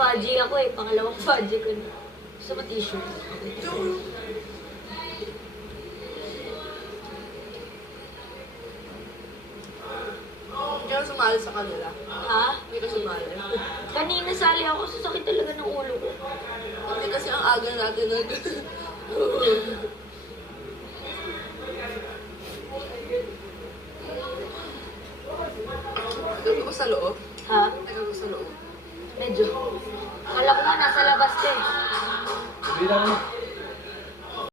Faji ako eh. Pangalawang Faji ko na. Gusto mo tissue? Hindi ka sumali sa kanila. Ha? Hindi ka sumali. Kanina sali ako. Sasakit talaga ng ulo ko. Kasi ang aga natin